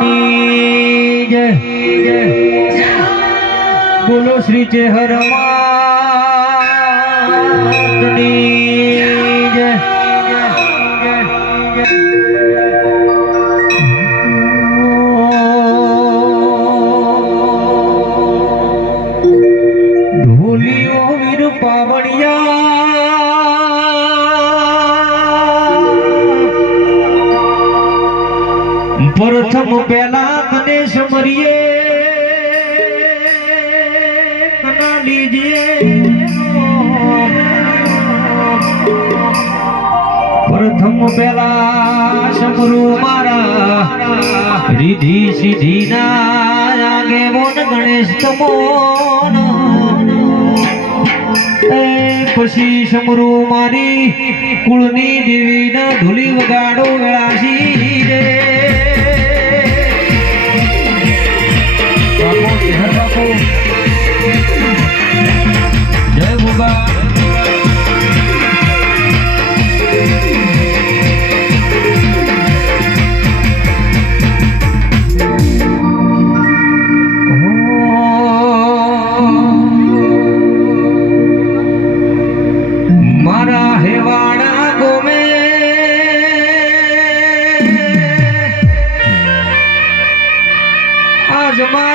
માતાની જય. બોલો શ્રી ચેહર માતની પ્રથમ પેલા તને સમરીએ તના લીજીએ. પ્રથમ પહેલા સમરુ મારા રીધી સીધી ના રાગે મોન ગણેશ તમો પછી સમરુ મારી કુળની દેવી ના ધૂલી વગાડો વેળાશી રે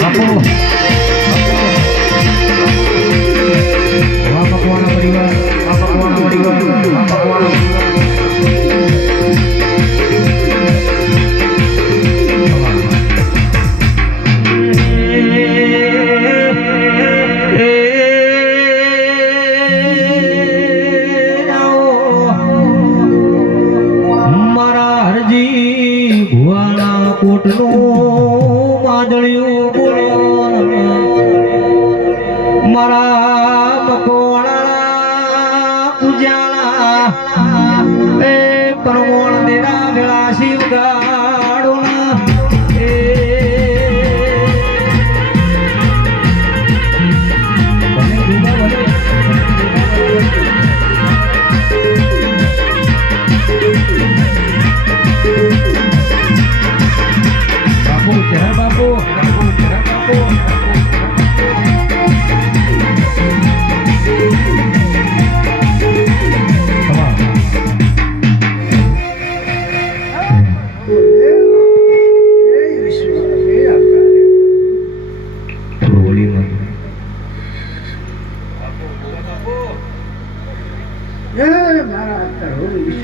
Vamos.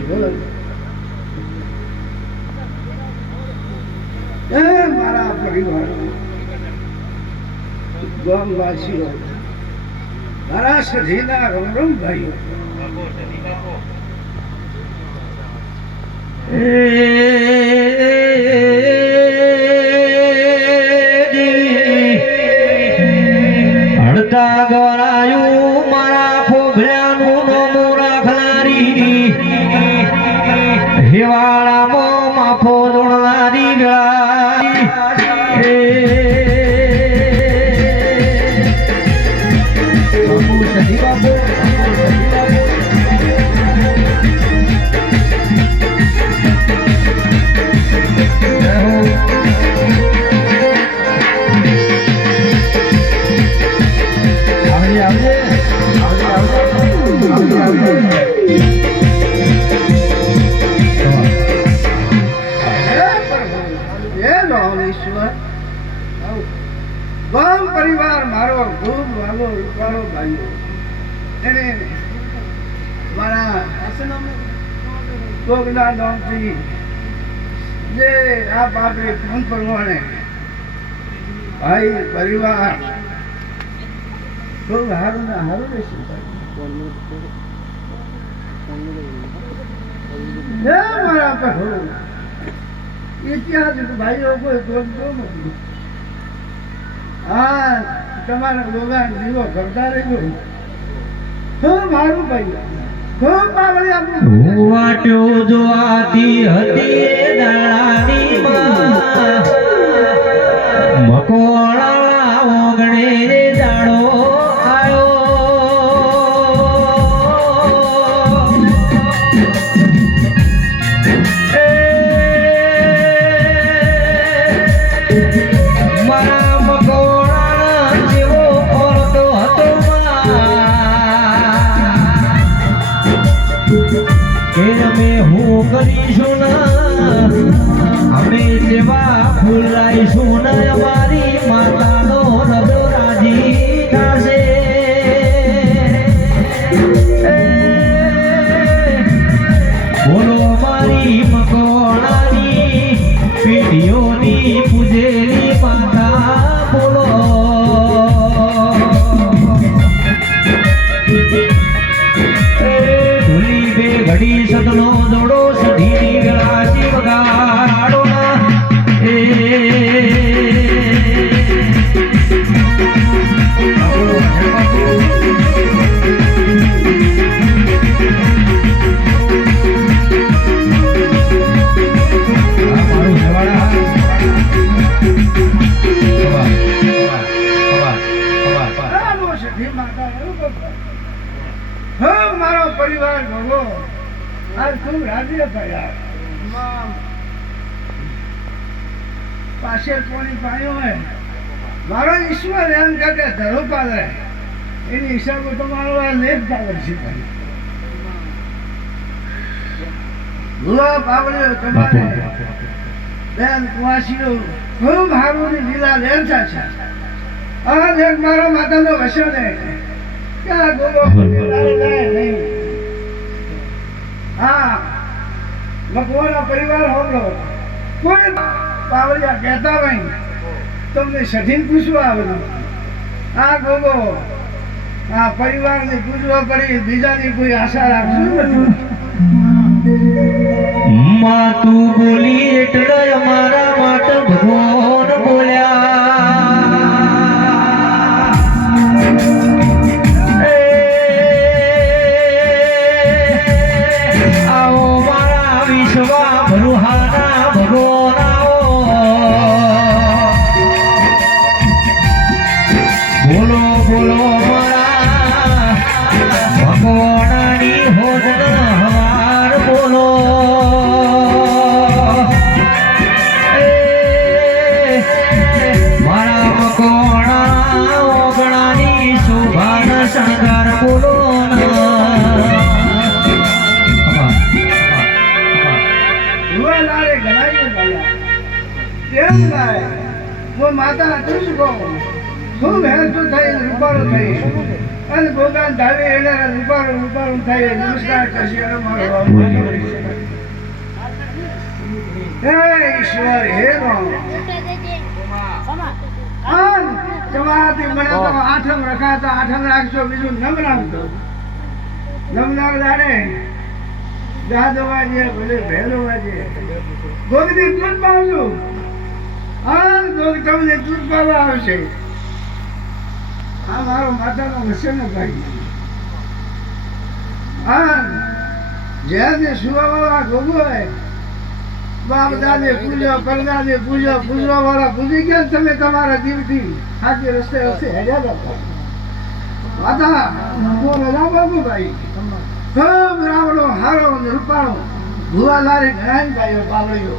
બોલો. એ મારા પરિવાર ગામવાસીઓ. મારા સધીના રમરમ ભાઈઓ. એ તમામ પરિવાર મારો ખૂબ વાલો ઉપાડો ભાઈઓ. એને મારા કોગના નામથી જે આ બાપરે ફોન પ્રમાણે ભાઈ પરિવાર ખૂબ સારું ને સારું રહેશે મારા ઇતિહાસ ભાઈઓ કોઈ બોલતો નથી. હા તમારા લોગા જીવો કરતા રહેજો ખૂબ મારું ભાઈ? ખૂબ માવળી આપણું વાટ્યો જો આતી હતી એ દાડાની માં. મકોળા ઓગણે દાડો આયો. કરીશું ના. અમે જેવા ભૂલાઈશું ના અમારી માતાનો ઘડી સદનો દોડો સઢીની રાજી થયા તમામ પાસે કોની પાયો હોય મારો ઈશ્વર એમ કે કે ધરો પાડે એની હિસાબે તમારો આ લેખ ચાલે છે ભાઈ. ભૂવા તમારે બેન કુવાસીઓ ખૂબ હારોની લીલા લેરતા છે. આ લેખ મારો માતાનો વસ્યો ને. કે આ નહીં. હા. મકવાના પરિવાર હોમલો કોઈ પાવડિયા કહેતા નહીં. તમને સઠીન પૂછવા આવેલું. આ ગોગો આ પરિવારને પૂછવા પડી, બીજાની કોઈ આશા રાખશું નથી. માં બોલી, એટલે અમારા માટે ભગવાન બોલ્યા. હેરતું થઈ રૂપાળું થઈ અને ભગવાન ધારે એને રૂપાળું રૂપાળું થઈ નમસ્કાર કરશે, અને મારો બાપ બોલી છે. હે ઈશ્વર, હે રામ. તમારાથી મને તો આઠમ રખાતા, આઠમ રાખજો, બીજું નમ રાખજો. નમનાર દાડે જાદવાજે ભલે ભેલવાજે ગોગદી દૂધ પાવજો હા ગોગ તમને દૂધ પાવા આવશે. આ મારો માતાનો વસન ભાઈ. હા જ્યાં સુવાવાળા હોય બાપ દાદે પૂજો પરદાદે પૂજો પૂજવા વાળા પૂજી ગયા તમે તમારા જીવથી. સાચી રસ્તે રસ્તે હેડ્યા હતા માતા રજા બાબુ ભાઈ. ખૂબ રાવણો, હારો ને રૂપાળો ભુવા લારે ઘણા ભાઈઓ પાવડીઓ